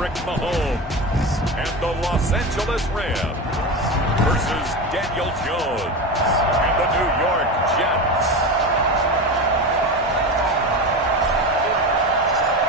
Patrick Mahomes and the Los Angeles Rams versus Daniel Jones and the New York Jets.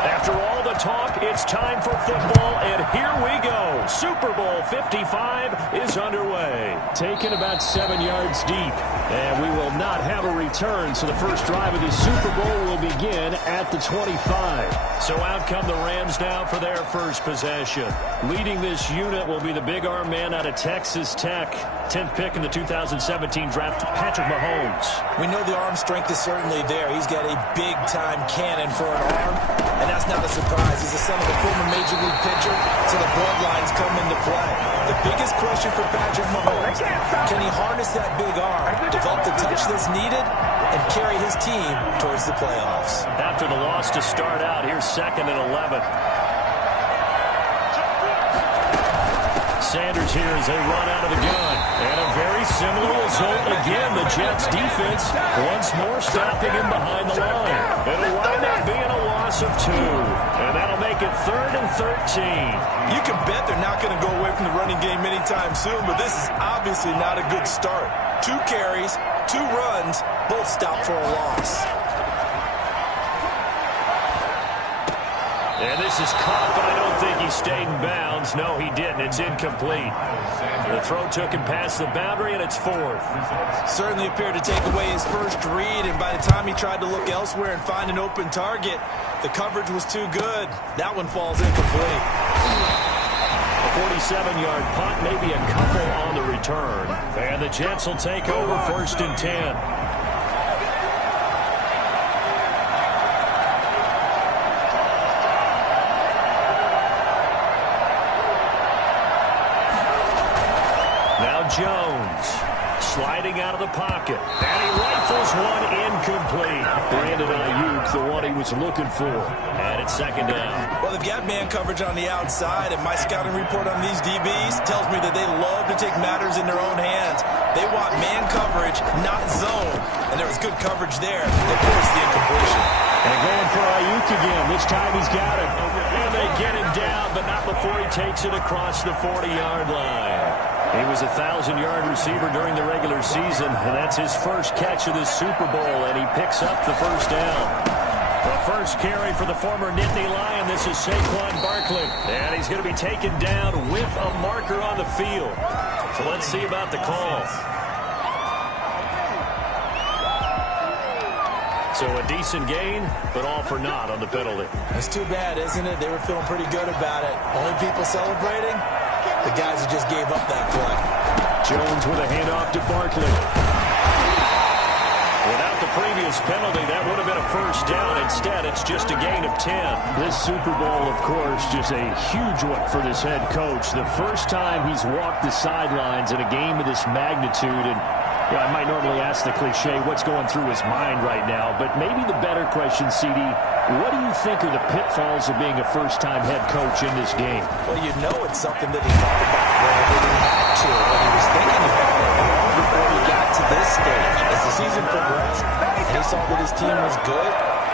After all the talk, it's time for football, and here we go. Super Bowl 55 is underway. Taken about 7 yards deep, and we will not have a return, so the first drive of the Super Bowl will begin at the 25. So out come the Rams now for their first possession. Leading this unit will be the big arm man out of Texas Tech. 10th pick in the 2017 draft, Patrick Mahomes. We know the arm strength is certainly there. He's got a big-time cannon for an arm, and that's not a surprise. He's the son of a former Major League pitcher, so the bloodlines come into play. The biggest question for Patrick Mahomes, can he harness that big arm, develop the touch that's needed, and carry his team towards the playoffs? After the loss to start out, here's 2nd and 11. Sanders here as they run out of the gun. And a very similar result again. The Jets defense once more stopping him behind the line. It'll wind up being a loss of 2. And that'll make it 3rd and 13. You can bet they're not going to go away from the running game anytime soon, but this is obviously not a good start. 2 carries, 2 runs, both stopped for a loss. And this is caught, but I don't think he stayed in bounds. No, he didn't. It's incomplete. The throw took him past the boundary, and it's 4th. Certainly appeared to take away his first read, and by the time he tried to look elsewhere and find an open target, the coverage was too good. That one falls incomplete. A 47-yard punt, maybe a couple on the return. And the Jets will take over 1st and 10. Jones sliding out of the pocket, and he rifles one incomplete. Brandon Ayuk, the one he was looking for, and it's 2nd down. Well, they've got man coverage on the outside, and my scouting report on these DBs tells me that they love to take matters in their own hands. They want man coverage, not zone, and there was good coverage there. They forced the incompletion. And going for Ayuk again. This time he's got it. And they get him down, but not before he takes it across the 40-yard line. He was a 1,000-yard receiver during the regular season, and that's his first catch of this Super Bowl, and he picks up the 1st down. The first carry for the former Nittany Lion. This is Saquon Barkley, and he's going to be taken down with a marker on the field. So let's see about the call. So a decent gain, but all for naught on the penalty. It's too bad, isn't it? They were feeling pretty good about it. Only people celebrating? The guys who just gave up that play. Jones with a handoff to Barkley. Without the previous penalty, that would have been a 1st down. Instead, it's just a gain of 10. This Super Bowl, of course, just a huge one for this head coach. The first time he's walked the sidelines in a game of this magnitude. And I might normally ask the cliche, what's going through his mind right now? But maybe the better question, CD, what do you think are the pitfalls of being a first-time head coach in this game? Well, you know it's something that he thought about when he had to, when he was thinking about it long before he got to this stage. As the season progressed and he saw that his team was good,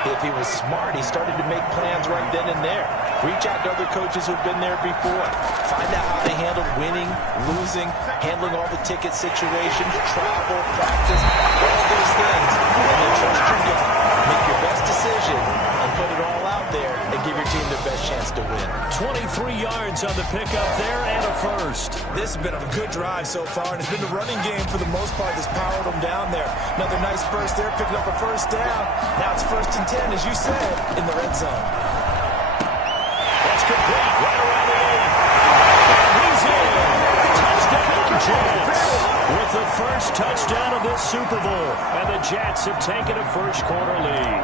if he was smart, he started to make plans right then and there. Reach out to other coaches who've been there before. Find out how they handled winning, losing, handling all the ticket situations, travel, practice, all those things. And then trust your gut. Make your best decision and put it all out there and give your team the best chance to win. 23 yards on the pickup there and a 1st. This has been a good drive so far, and it's been the running game for the most part that's powered them down there. Another nice burst there, picking up a 1st down. Now it's 1st and 10, as you said, in the red zone. That's complete, right around the 8. And he's in. Touchdown, Jets. With the first touchdown of this Super Bowl, and the Jets have taken a first-quarter lead.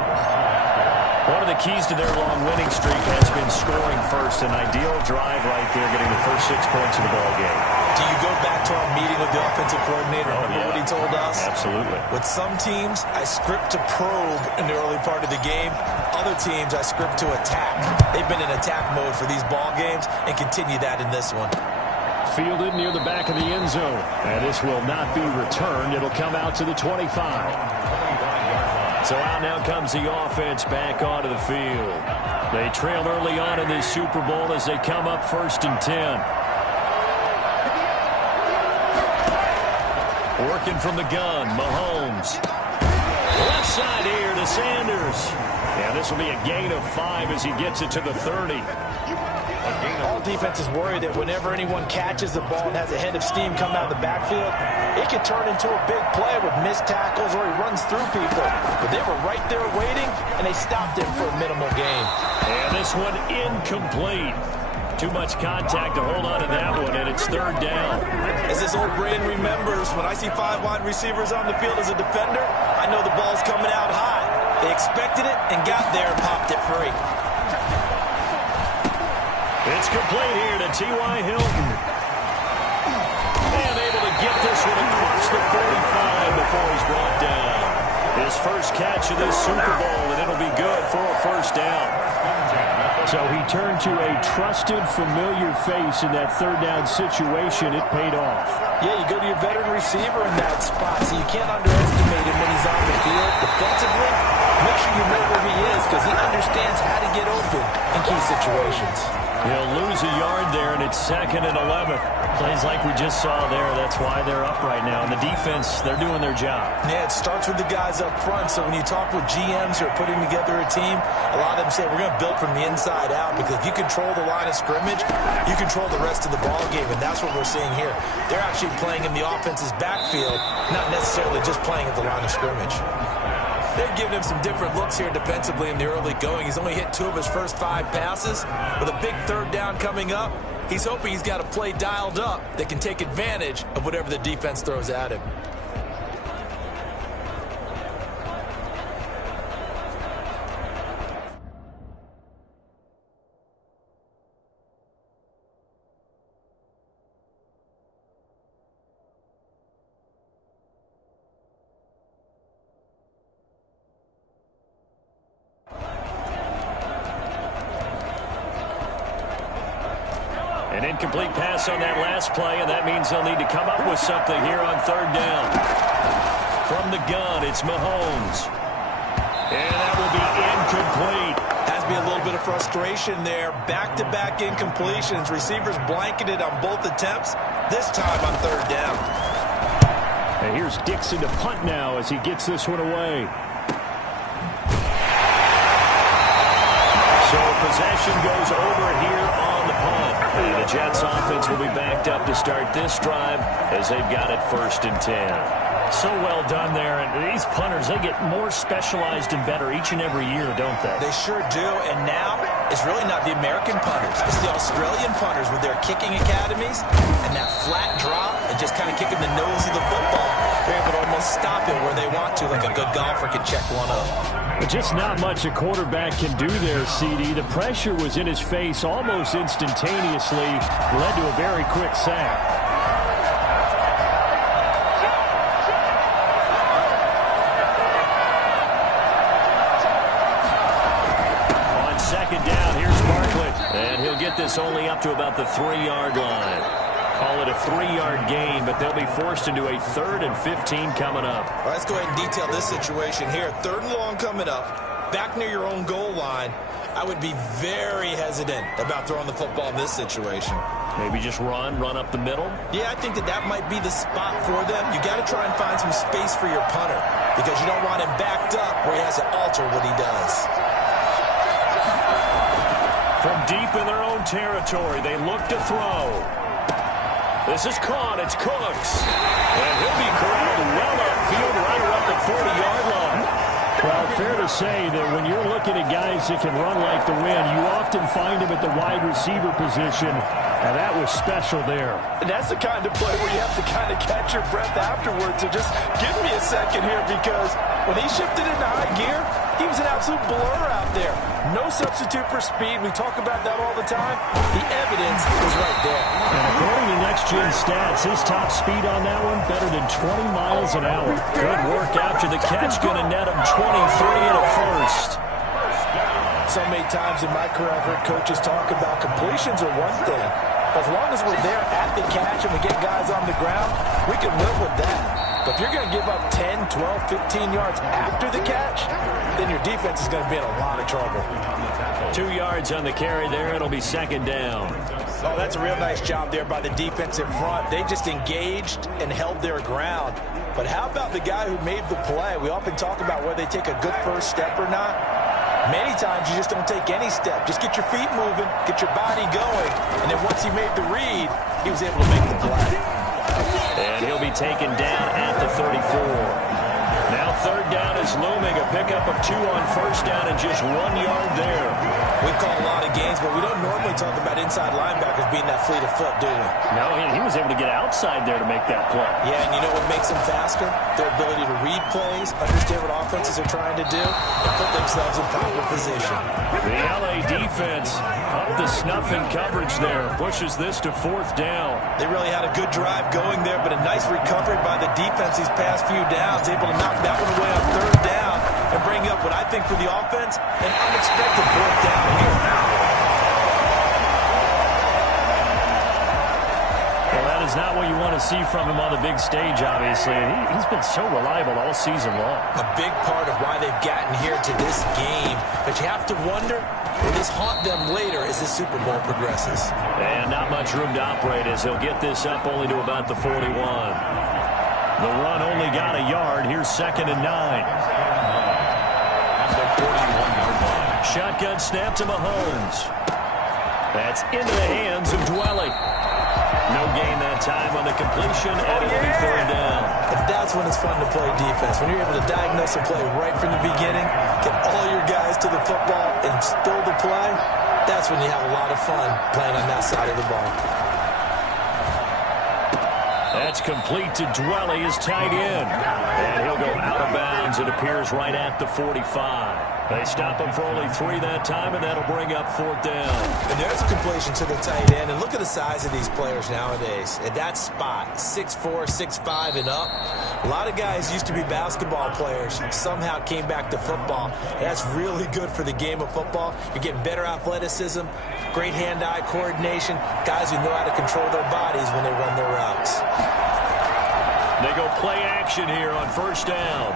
One of the keys to their long winning streak has been scoring first. An ideal drive right there, getting the first 6 points of the ball game. Do you go back to our meeting with the offensive coordinator? Remember what he told us? Absolutely. With some teams, I script to probe in the early part of the game. Other teams, I script to attack. They've been in attack mode for these ball games and continue that in this one. Fielded near the back of the end zone. And this will not be returned. It'll come out to the 25. So out now comes the offense back onto the field. They trail early on in this Super Bowl as they come up 1st and 10. Working from the gun, Mahomes. Left side here to Sanders. And this will be a gain of 5 as he gets it to the 30. All defenses worry that whenever anyone catches the ball and has a head of steam come out of the backfield, it can turn into a big play with missed tackles or he runs through people. But they were right there waiting, and they stopped him for a minimal gain. And this one incomplete. Too much contact to hold on to that one, and it's 3rd down. As this old brain remembers, when I see 5 wide receivers on the field as a defender, I know the ball's coming out high. They expected it and got there and popped it free. It's complete here to T.Y. Hilton. And able to get this one across the 45 before he's brought down. His first catch of this Super Bowl, and it'll be good for a 1st down. So he turned to a trusted, familiar face in that 3rd down situation. It paid off. Yeah, you go to your veteran receiver in that spot, so you can't underestimate him when he's on the field. Defensively, make sure you know where he is because he understands how to get open in key situations. He'll lose a yard there, and it's 2nd and 11. Plays like we just saw there. That's why they're up right now. And the defense, they're doing their job. Yeah, it starts with the guys up front. So when you talk with GMs who are putting together a team, a lot of them say we're going to build from the inside out because if you control the line of scrimmage, you control the rest of the ball game, and that's what we're seeing here. They're actually playing in the offense's backfield, not necessarily just playing at the line of scrimmage. They've given him some different looks here defensively in the early going. He's only hit 2 of his first 5 passes. With a big 3rd down coming up, he's hoping he's got a play dialed up that can take advantage of whatever the defense throws at him. An incomplete pass on that last play, and that means they'll need to come up with something here on 3rd down. From the gun, it's Mahomes. And that will be incomplete. Has to be a little bit of frustration there. Back-to-back incompletions. Receivers blanketed on both attempts, this time on 3rd down. And here's Dixon to punt now as he gets this one away. So possession goes over here on the punt. And the Jets offense will be backed up to start this drive as they've got it 1st and 10. So well done there. And these punters, they get more specialized and better each and every year, don't they? They sure do. And now it's really not the American punters. It's the Australian punters with their kicking academies and that flat drop and just kind of kicking the nose of the football. They're able to almost stop it where they want to, like a good golfer can check one up. But just not much a quarterback can do there, CD. The pressure was in his face almost instantaneously, led to a very quick sack. On 2nd down, here's Barkley. And he'll get this only up to about the 3-yard line. Call it a 3-yard gain, but they'll be forced into a 3rd and 15 coming up. All right, let's go ahead and detail this situation here. 3rd and long coming up, back near your own goal line. I would be very hesitant about throwing the football in this situation. Maybe just run up the middle? Yeah, I think that might be the spot for them. You got to try and find some space for your punter because you don't want him backed up where he has to alter what he does. From deep in their own territory, they look to throw. This is caught. It's Cooks. And he'll be corralled well upfield right around the 40-yard line. Well, fair to say that when you're looking at guys that can run like the wind, you often find them at the wide receiver position, and that was special there. And that's the kind of play where you have to kind of catch your breath afterwards. So just give me a second here because when he shifted into high gear, he was an absolute blur out there. No substitute for speed. We talk about that all the time. The evidence is right there. And according to Next Gen Stats, his top speed on that one, better than 20 miles an hour. Good work after the catch. Going to net him 23 and a first. So many times in my career, I've heard coaches talk about completions are one thing. As long as we're there at the catch and we get guys on the ground, we can live with that. But if you're going to give up 10, 12, 15 yards after the catch, then your defense is going to be in a lot of trouble. 2 yards on the carry there. It'll be second down. Oh, that's a real nice job there by the defensive front. They just engaged and held their ground. But how about the guy who made the play? We often talk about whether they take a good first step or not. Many times you just don't take any step. Just get your feet moving, get your body going, and then once he made the read, he was able to make the play. And he'll be taken down at the 34. Now third down is looming. A pickup of 2 on first down and just 1 yard there. We call a lot of games, but we don't normally talk about inside linebackers being that fleet of foot, do we? No, he was able to get outside there to make that play. Yeah, and you know what makes them faster? Their ability to read plays, understand what offenses are trying to do, and put themselves in proper position. The LA defense up the snuff in coverage there. Pushes this to fourth down. They really had a good drive going there, but a nice recovery by the defense these past few downs. Able to knock that one away on third down and bring up what I think for the offense, an unexpected fourth down here. Well, that is not what you want to see from him on the big stage, obviously. He's been so reliable all season long. A big part of why they've gotten here to this game. But you have to wonder, will this haunt them later as the Super Bowl progresses? And not much room to operate as he'll get this up only to about the 41. The run only got a yard. Here's 2nd and 9. At the 41-yard line. Shotgun snap to Mahomes. That's into the hands of Dwelly. No gain that time on the completion, and it'll be third down. And that's when it's fun to play defense. When you're able to diagnose a play right from the beginning, get all your guys to the football, and still the play, that's when you have a lot of fun playing on that side of the ball. That's complete to Dwelly, his tight end. And he'll go out of bounds. It appears right at the 45. They stop him for only 3 that time, and that'll bring up fourth down. And there's a completion to the tight end. And look at the size of these players nowadays. At that spot, 6'4", 6'5", and up. A lot of guys used to be basketball players. Somehow came back to football. And that's really good for the game of football. You're getting better athleticism, great hand-eye coordination, guys who know how to control their bodies when they run their routes. They go play action here on first down.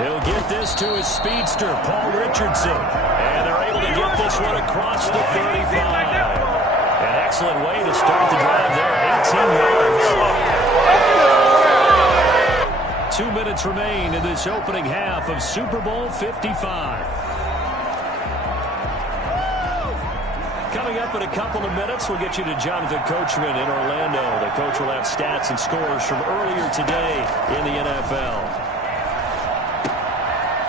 He'll get this to his speedster, Paul Richardson. And they're able to get this one across the 35. An excellent way to start the drive there, 18 yards. 2 minutes remain in this opening half of Super Bowl 55. Coming up in a couple of minutes, we'll get you to Jonathan Coachman in Orlando. The coach will have stats and scores from earlier today in the NFL.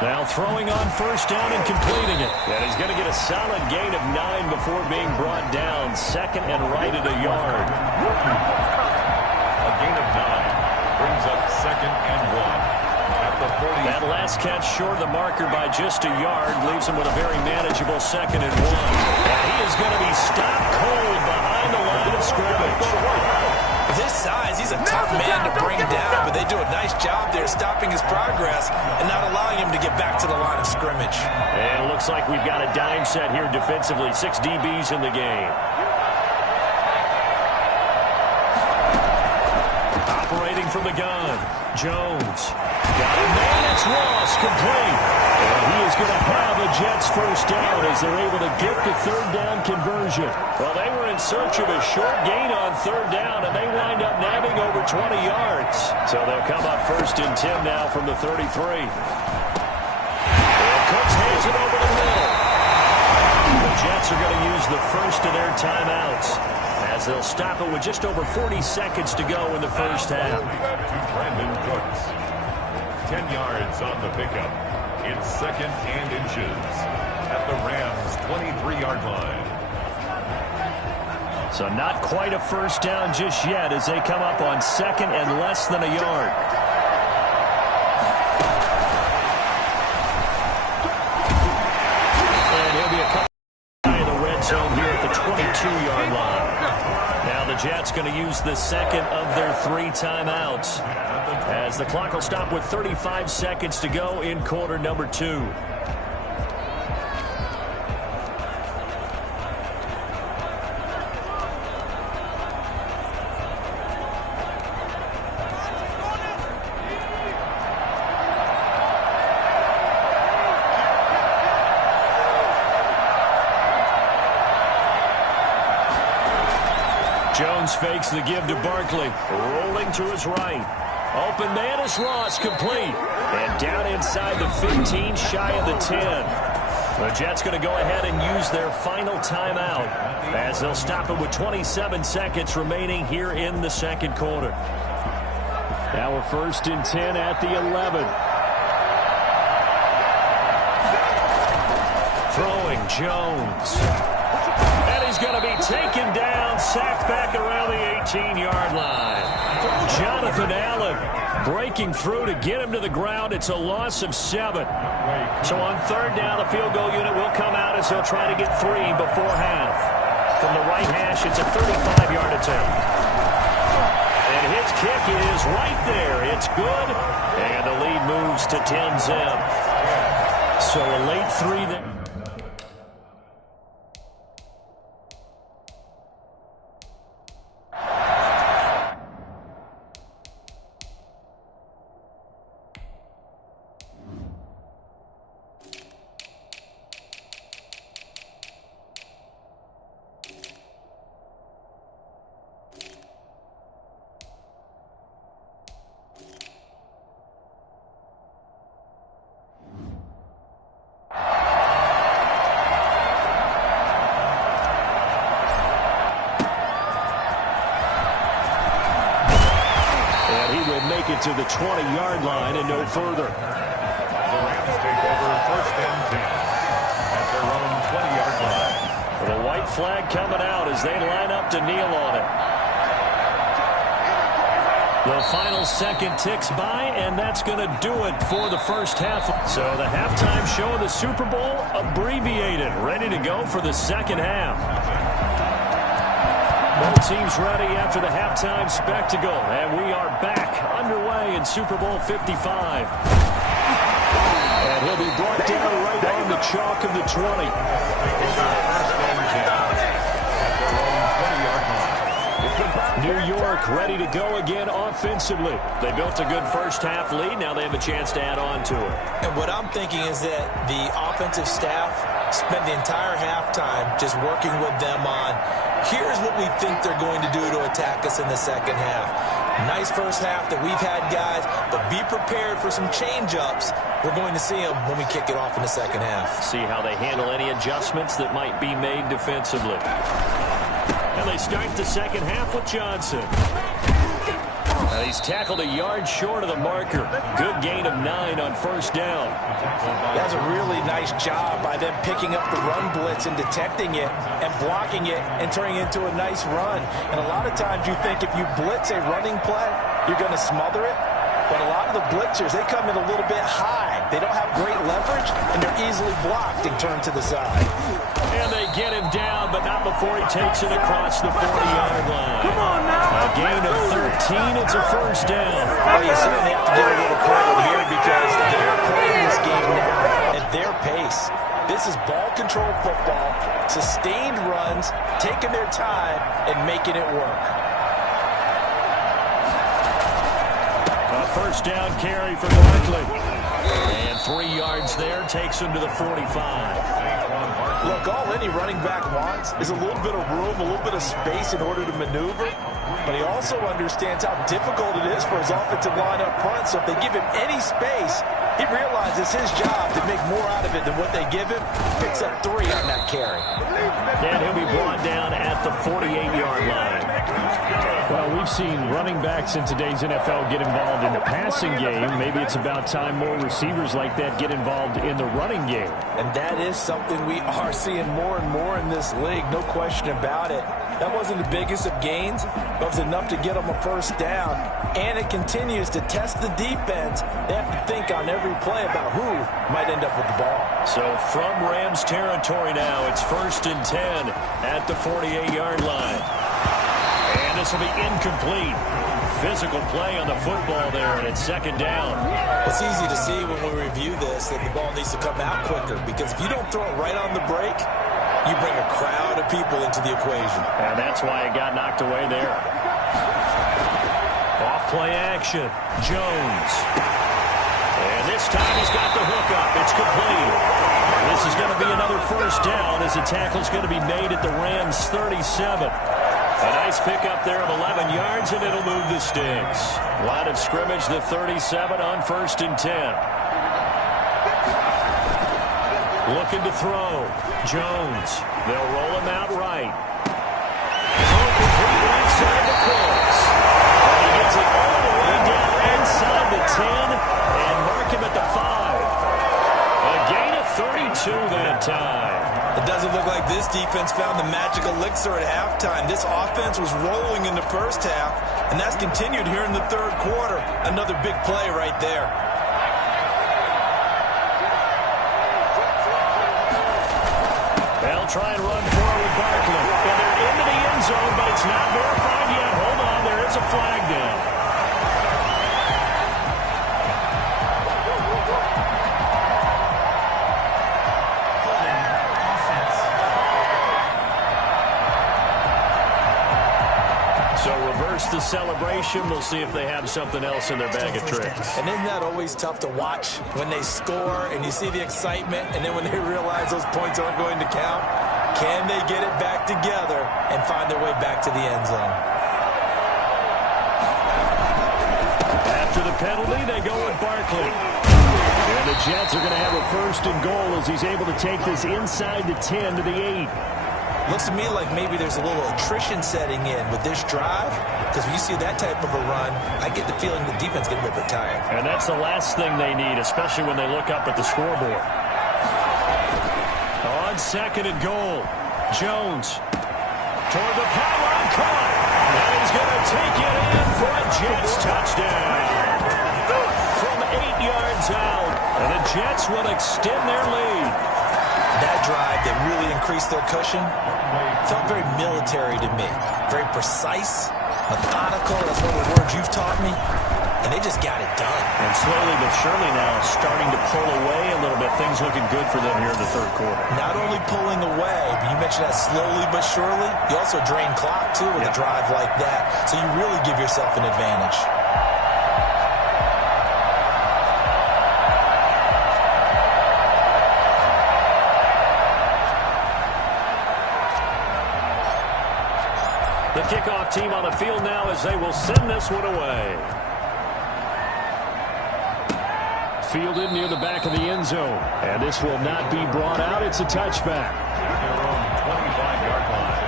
Now throwing on first down and completing it. And he's going to get a solid gain of 9 before being brought down. 2nd and right at a yard. A gain of 9 brings up 2nd and 1. At the 40. That last catch short of the marker by just a yard leaves him with a very manageable 2nd and 1. And he is going to be stopped cold behind the line of scrimmage. With his size, he's a tough man to bring down, but they do a nice job there stopping his progress and not allowing him to get back to the line of scrimmage. And it looks like we've got a dime set here defensively. 6 DBs in the game. Operating from the gun, Jones. Got a man, it's Ross, complete. And he is going to have a Jets first down as they're able to get the third down conversion. Well, they were in search of a short gain on third down, and they wind up nabbing over 20 yards. So they'll come up 1st and 10 now from the 33. And Cooks hands it over the middle. The Jets are going to use the first of their timeouts as they'll stop it with just over 40 seconds to go in the first half. Brandon Cooks. 10 yards on the pickup. It's 2nd and inches at the Rams' 23-yard line. So not quite a first down just yet as they come up on 2nd and less than a yard. And he'll be a couple in the red zone here at the 22-yard line. Now the Jets going to use the 2nd of their 3 timeouts as the clock will stop with 35 seconds to go in quarter number 2. Jones fakes the give to Barkley. Rolling to his right. Open man is Ross, complete. And down inside the 15, shy of the 10. The Jets going to go ahead and use their final timeout as they'll stop it with 27 seconds remaining here in the second quarter. Now we're 1st and 10 at the 11. Throwing Jones. And he's going to be taken down, sacked back around the 18-yard line. Jonathan Allen breaking through to get him to the ground. It's a loss of 7. So on 3rd down, the field goal unit will come out as they'll try to get 3 before half. From the right hash, it's a 35-yard attempt. And his kick is right there. It's good. And the lead moves to 10-zip. So a late 3 there. To the 20-yard line and no further. The Rams take over 1st and 10 at their own 20-yard line. The white flag coming out as they line up to kneel on it. The final second ticks by, and that's going to do it for the first half. So the halftime show of the Super Bowl abbreviated, ready to go for the second half. Both teams ready after the halftime spectacle, and we are back underway in Super Bowl 55. And he'll be brought down right on the chalk of the 20. New York ready to go again offensively. They built a good first half lead. Now they have a chance to add on to it. And what I'm thinking is that the offensive staff spent the entire halftime just working with them on, here's what we think they're going to do to attack us in the second half. Nice first half that we've had, guys, but be prepared for some change-ups. We're going to see them when we kick it off in the second half. See how they handle any adjustments that might be made defensively. And they start the second half with Johnson. He's tackled a yard short of the marker. Good gain of 9 on 1st down. That's a really nice job by them picking up the run blitz and detecting it and blocking it and turning it into a nice run. And a lot of times you think if you blitz a running play, you're going to smother it. But a lot of the blitzers, they come in a little bit high. They don't have great leverage, and they're easily blocked and turned to the side. And they get him down, but not before he takes it across the 40-yard line. Come on now. A gain of 13. It's a 1st down. Well, you certainly have to give a little credit here because they're playing this game now at their pace. This is ball control football, sustained runs, taking their time, and making it work. A 1st down carry for Barkley. And 3 yards there takes him to the 45. Look, all any running back wants is a little bit of room, a little bit of space in order to maneuver. But he also understands how difficult it is for his offensive line up front. So if they give him any space, he realizes his job to make more out of it than what they give him. Picks up 3 on that carry. And he'll be brought down at the 48-yard line. Well, we've seen running backs in today's NFL get involved in the passing game. Maybe it's about time more receivers like that get involved in the running game. And that is something we are seeing more and more in this league, no question about it. That wasn't the biggest of gains, but it was enough to get them a 1st down. And it continues to test the defense. They have to think on every play about who might end up with the ball. So from Rams territory now, it's 1st and 10 at the 48-yard line. And this will be incomplete. Physical play on the football there, and it's 2nd down. It's easy to see when we review this that the ball needs to come out quicker, because if you don't throw it right on the break, you bring a crowd of people into the equation. And that's why it got knocked away there. Off play action. Jones. And this time he's got the hook up. It's complete. This is going to be another 1st down as the tackle's going to be made at the Rams' 37. A nice pickup there of 11 yards, and it'll move the sticks. Line of scrimmage, the 37 on 1st and 10. Looking to throw. Jones. They'll roll him out right. Throw complete right side to Close. And he gets it all the way down inside the 10 and mark him at the 5. A gain of 32 that time. It doesn't look like this defense found the magic elixir at halftime. This offense was rolling in the first half, and that's continued here in the third quarter. Another big play right there. They'll try and run forward Barkley. And they're into the end zone, but it's not verified yet. Hold on, there is a flag down. So reverse the celebration. We'll see if they have something else in their bag of tricks. And isn't that always tough to watch when they score and you see the excitement, and then when they realize those points aren't going to count? Can they get it back together and find their way back to the end zone? After the penalty, they go with Barkley. And the Jets are going to have a 1st and goal as he's able to take this inside the 10 to the 8. Looks to me like maybe there's a little attrition setting in with this drive, because when you see that type of a run, I get the feeling the defense getting a little bit tired. And that's the last thing they need, especially when they look up at the scoreboard. On 2nd and goal, Jones toward the pylon, caught, and he's going to take it in for a Jets touchdown. From 8 yards out, and the Jets will extend their lead. That drive that really increased their cushion felt very military to me. Very precise, methodical. That's one of the words you've taught me. And they just got it done. And slowly but surely now starting to pull away a little bit. Things looking good for them here in the third quarter. Not only pulling away, but you mentioned that slowly but surely. You also drain clock, too, with a drive like that. So you really give yourself an advantage. The kickoff team on the field now as they will send this one away. Fielded near the back of the end zone. And this will not be brought out. It's a touchback.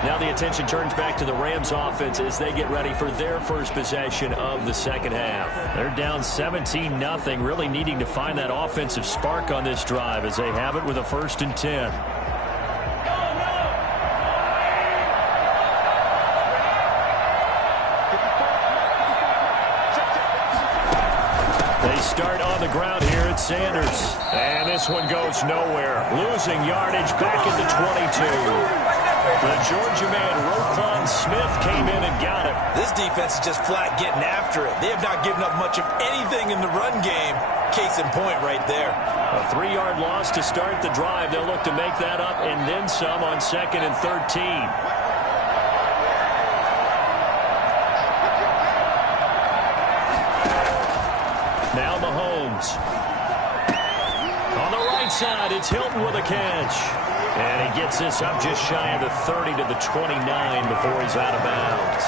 Now the attention turns back to the Rams offense as they get ready for their first possession of the second half. They're down 17-0, really needing to find that offensive spark on this drive as they have it with a 1st and 10. Start on the ground here at Sanders. And this one goes nowhere. Losing yardage back at the 22. The Georgia man, Roquan Smith, came in and got it. This defense is just flat getting after it. They have not given up much of anything in the run game. Case in point right there. A 3-yard loss to start the drive. They'll look to make that up and then some on 2nd and 13. Now Mahomes. On the right side, it's Hilton with a catch. And he gets this up just shy of the 30 to the 29 before he's out of bounds.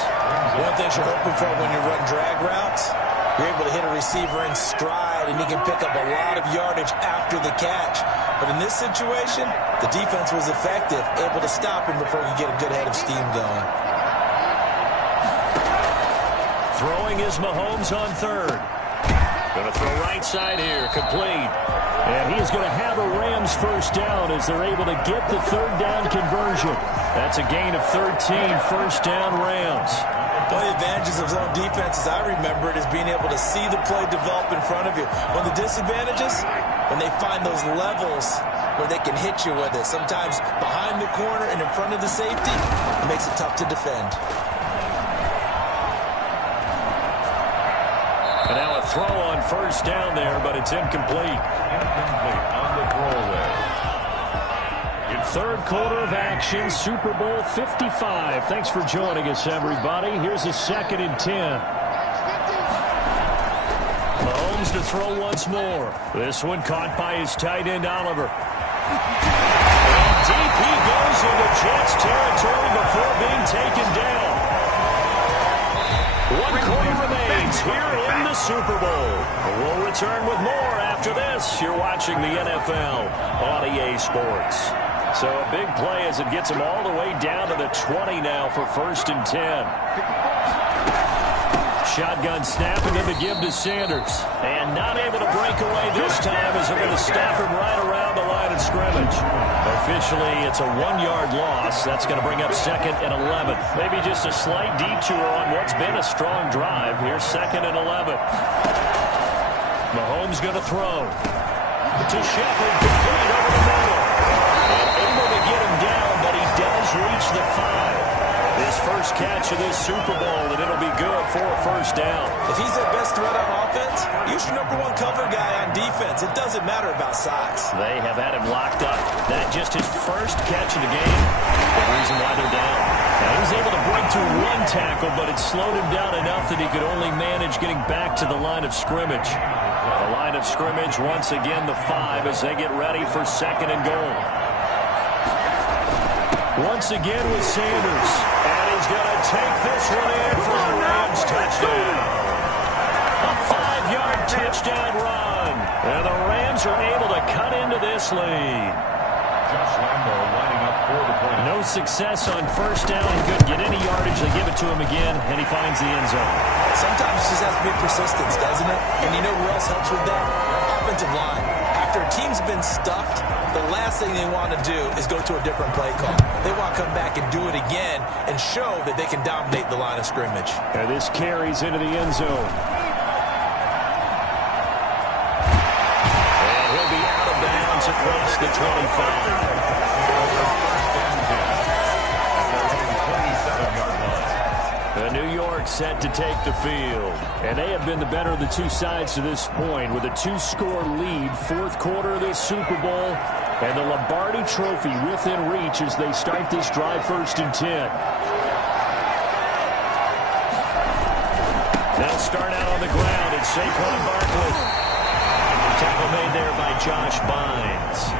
One thing you're hoping for when you run drag routes, you're able to hit a receiver in stride, and he can pick up a lot of yardage after the catch. But in this situation, the defense was effective, able to stop him before he could get a good head of steam going. Throwing is Mahomes on 3rd. Going to throw right side here, complete. And he is going to have a Rams 1st down as they're able to get the 3rd down conversion. That's a gain of 13, 1st down Rams. One of the advantages of zone defense, as I remember it, is being able to see the play develop in front of you. One of the disadvantages, when they find those levels where they can hit you with it, sometimes behind the corner and in front of the safety, it makes it tough to defend. And now a throw on 1st down there, but it's incomplete. Incomplete on the throwaway. Third quarter of action, Super Bowl 55. Thanks for joining us, everybody. Here's a 2nd and 10. Mahomes to throw once more. This one caught by his tight end, Oliver. And deep he goes into Jets territory before being taken down. here in the Super Bowl. We'll return with more after this. You're watching the NFL on EA Sports. So a big play as it gets them all the way down to the 20 now for 1st and 10. Shotgun snap and then the give to Sanders. And not able to break away this time as they're going to stop him right around the line of scrimmage. Officially, it's a 1-yard loss. That's going to bring up 2nd and 11. Maybe just a slight detour on what's been a strong drive. Here's 2nd and 11. Mahomes going to throw. To Shepard, right over the middle. And able to get him down, but he does reach the 5. His first catch of this Super Bowl, and it'll be good for a 1st down. If he's their best threat on offense, use your #1 cover guy on defense. It doesn't matter about size. They have had him locked up. That just his first catch of the game. The reason why they're down. Now, he was able to break through 1 tackle, but it slowed him down enough that he could only manage getting back to the line of scrimmage. The line of scrimmage, once again, the 5 as they get ready for 2nd and goal. Once again with Sanders. And he's going to take this one in for a Rams touchdown. A 5-yard touchdown run. And the Rams are able to cut into this lead. Josh Lambo lining up for the point. No success on 1st down. He couldn't get any yardage. They give it to him again, and he finds the end zone. Sometimes it just has to be persistence, doesn't it? And you know who else helps with that? Offensive line. After a team's been stuffed, the last thing they want to do is go to a different play call. They want to come back and do it again and show that they can dominate the line of scrimmage. And this carries into the end zone. And he'll be out of bounds across the 25. New York set to take the field. And they have been the better of the 2 sides to this point with a 2-score lead. 4th quarter of this Super Bowl. And the Lombardi Trophy within reach as they start this drive 1st and 10. They'll start out on the ground. It's Saquon Barkley. Tackle made there by Josh Bynes.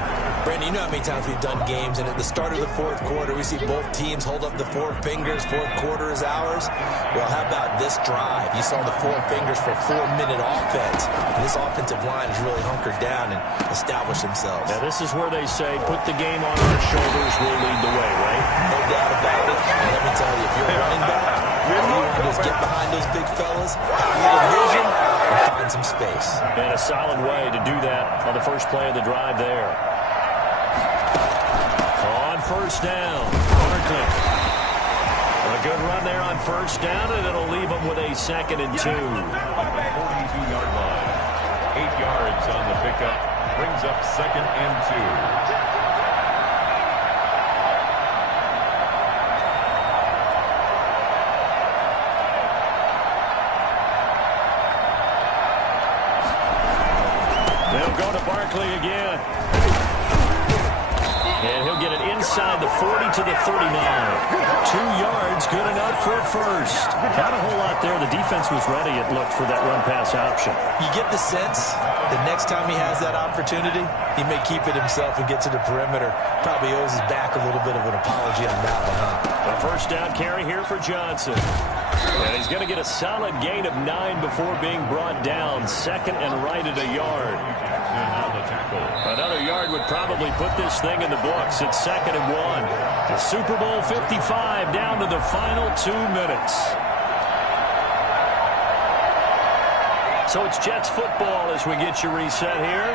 Brandon, you know how many times we've done games, and at the start of the 4th quarter, we see both teams hold up the 4 fingers. 4th quarter is ours. Well, how about this drive? You saw the 4 fingers for 4-minute offense. And this offensive line has really hunkered down and established themselves. Now, this is where they say, put the game on our shoulders, we'll lead the way, right? No doubt about it. And let me tell you, if you're a running back, all you want to do is get behind those big fellas, have a little vision, and find some space. And a solid way to do that on the first play of the drive there. On 1st down, Barkley. A good run there on 1st down, and it'll leave them with a 2nd and 2. 42-yard line. 8 yards on the pickup. Brings up 2nd and 2. They'll go to Barkley again. And he'll get it inside the 40 to the 39. 2 yards, good enough for a 1st. Not a whole lot there. The defense was ready, it looked, for that run-pass option. You get the sense the next time he has that opportunity, he may keep it himself and get to the perimeter. Probably owes his back a little bit of an apology on that one, huh? A 1st down carry here for Johnson. And he's going to get a solid gain of 9 before being brought down. 2nd and right at a yard. Another yard would probably put this thing in the books. It's 2nd and 1. The Super Bowl 55 down to the final 2 minutes. So it's Jets football as we get you reset here.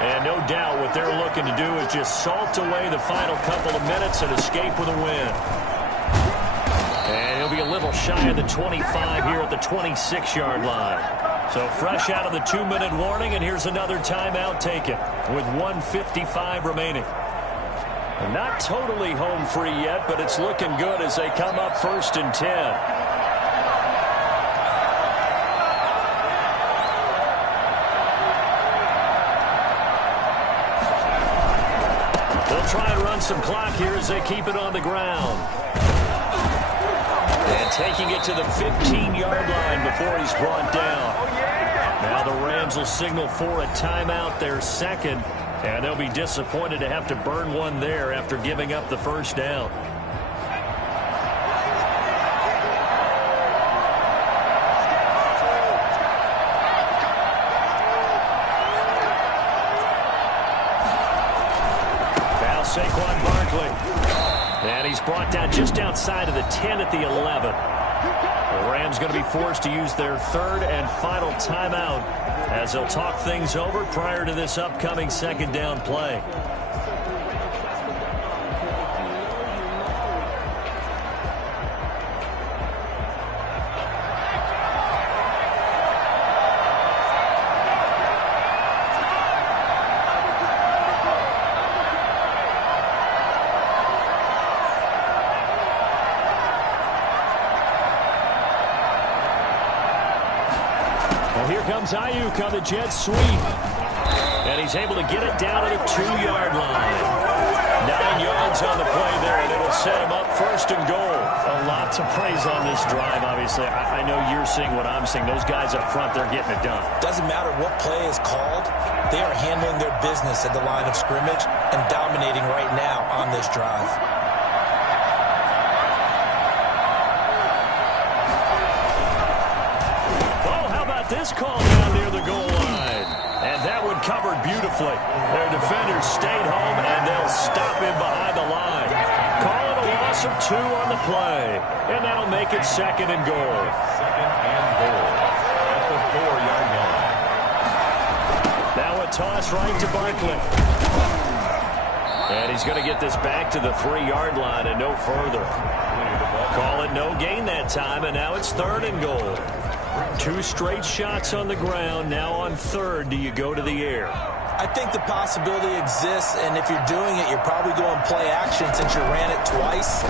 And no doubt what they're looking to do is just salt away the final couple of minutes and escape with a win. And he'll be a little shy of the 25 here at the 26-yard line. So fresh out of the 2-minute warning, and here's another timeout taken with 1:55 remaining. And not totally home free yet, but it's looking good as they come up 1st and 10. They'll try and run some clock here as they keep it on the ground. And taking it to the 15-yard line before he's brought down. Now the Rams will signal for a timeout, their 2nd, and they'll be disappointed to have to burn one there after giving up the 1st down. Saquon Barkley. And he's brought down just outside of the 10 at the 11. The Rams going to be forced to use their third and final timeout as they'll talk things over prior to this upcoming second down play. Here comes Ayuk on the jet sweep. And he's able to get it down to the 2-yard line. 9 yards on the play there, and it'll set him up first and goal. A lot to praise on this drive, obviously. I know you're seeing what I'm seeing. Those guys up front, they're getting it done. Doesn't matter what play is called. They are handling their business at the line of scrimmage and dominating right now on this drive. This call down near the goal line. And that one covered beautifully. Their defenders stayed home, and they'll stop him behind the line. Call it a loss of 2 on the play. And that'll make it second and goal. Second and goal at the 4-yard line. Now a toss right to Barkley. And he's going to get this back to the 3-yard line and no further. Call it no gain that time, and now it's third and goal. 2 straight shots on the ground. Now on third, do you go to the air? I think the possibility exists, and if you're doing it, you're probably going play action since you ran it twice.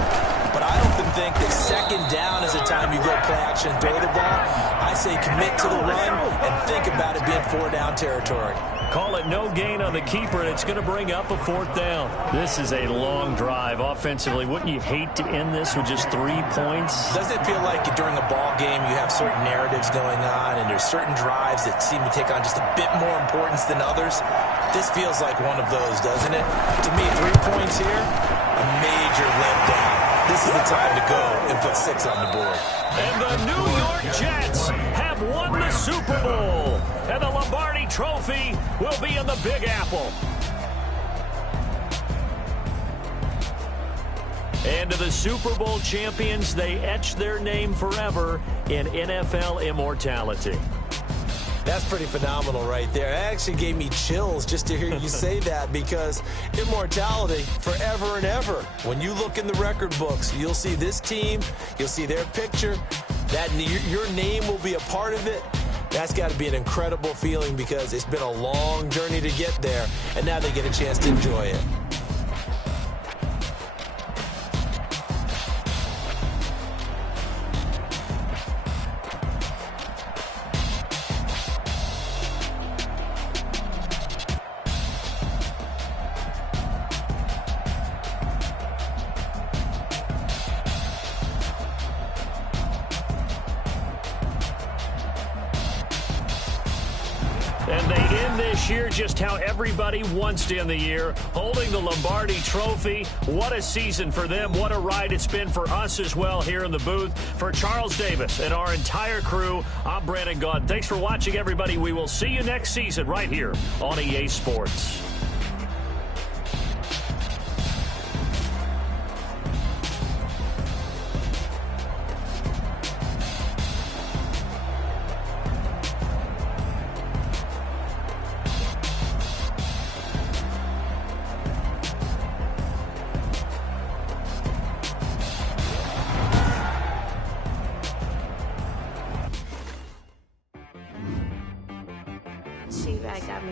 But I often think that second down is a time you go play action and throw the ball. I say commit to the run and think about it being 4-down territory. Call it no gain on the keeper, and it's going to bring up a 4th down. This is a long drive offensively. Wouldn't you hate to end this with just 3 points? Doesn't it feel like during a ball game you have certain narratives going on and there's certain drives that seem to take on just a bit more importance than others? This feels like one of those, doesn't it? To me, 3 points here, a major letdown. This is the time to go and put 6 on the board. And the New York Jets have won the Super Bowl. And the Lombardi Trophy will be in the Big Apple. And to the Super Bowl champions, they etch their name forever in NFL immortality. That's pretty phenomenal right there. It actually gave me chills just to hear you say that, because immortality forever and ever. When you look in the record books, you'll see this team, you'll see their picture, that your name will be a part of it. That's got to be an incredible feeling, because it's been a long journey to get there, and now they get a chance to enjoy it. And they end this year just how everybody wants to end the year, holding the Lombardi Trophy. What a season for them. What a ride it's been for us as well here in the booth. For Charles Davis and our entire crew, I'm Brandon Gaudin. Thanks for watching, everybody. We will see you next season right here on EA Sports. She got me.